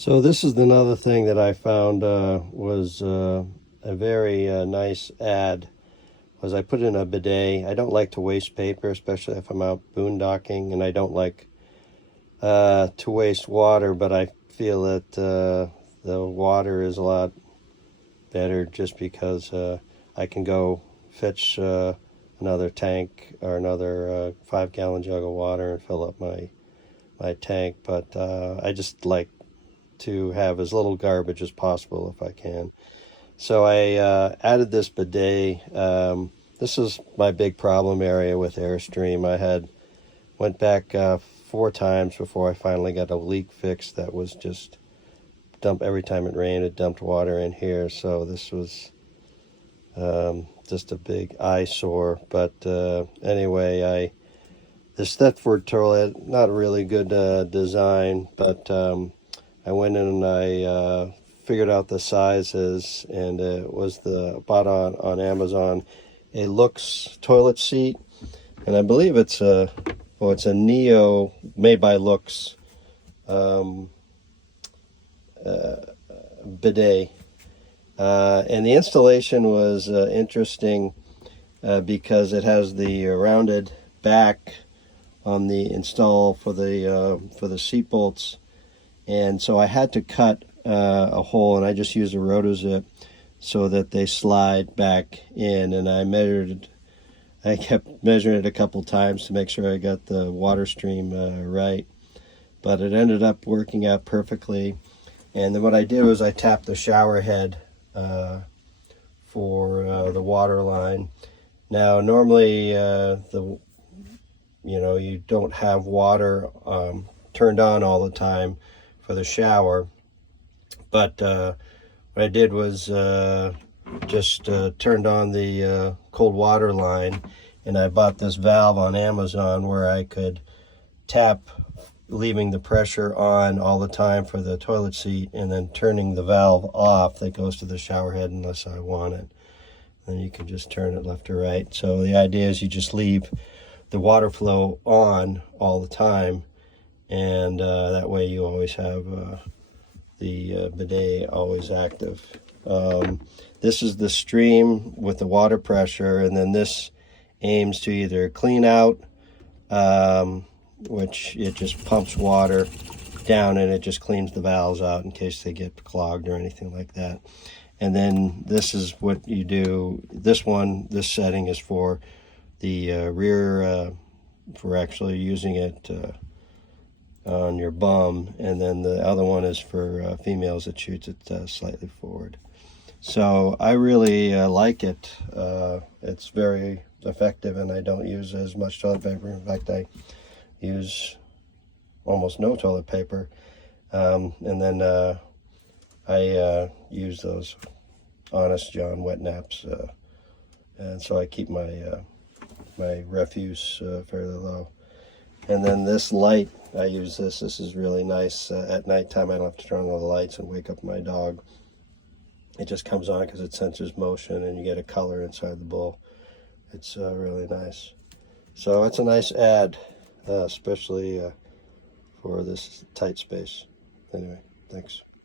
So this is another thing that I found was a very nice ad. Was I put in a bidet. I don't like to waste paper, especially if I'm out boondocking, and I don't like to waste water, but I feel that the water is a lot better just because I can go fetch another tank or another 5-gallon jug of water and fill up my tank. But I just like to have as little garbage as possible if I can. So I added this bidet. This is my big problem area with Airstream. I went back 4 times before I finally got a leak fixed that was just every time it rained, it dumped water in here. So this was just a big eyesore. But anyway, this Thetford toilet, not a really good design, but I went in and I figured out the sizes, and it was bought on Amazon a Luxe toilet seat, and I believe it's a Neo made by Luxe bidet, and the installation was interesting because it has the rounded back on the install for the seat bolts. And so I had to cut a hole, and I just used a rotozip so that they slide back in. And I kept measuring it a couple times to make sure I got the water stream right. But it ended up working out perfectly. And then what I did was I tapped the shower head for the water line. Now, normally you don't have water turned on all the time for the shower, but what I did was just turned on the cold water line, and I bought this valve on Amazon where I could tap, leaving the pressure on all the time for the toilet seat, and then turning the valve off that goes to the shower head unless I want it. Then you can just turn it left or right. So the idea is you just leave the water flow on all the time, and that way you always have the bidet always active. This is the stream with the water pressure, and then this aims to either clean out, which it just pumps water down and it just cleans the valves out in case they get clogged or anything like that. And then this is what you do. This setting is for the rear, for actually using it on your bum, and then the other one is for females that shoots it slightly forward. So I really like it. It's very effective, and I don't use as much toilet paper. In fact, I use almost no toilet paper, and then I use those Honest John wet naps, and so I keep my my refuse fairly low. And then this light, I use this. This is really nice at nighttime. I don't have to turn on all the lights and wake up my dog. It just comes on because it senses motion, and you get a color inside the bowl. It's really nice. So it's a nice ad, especially for this tight space. Anyway, thanks.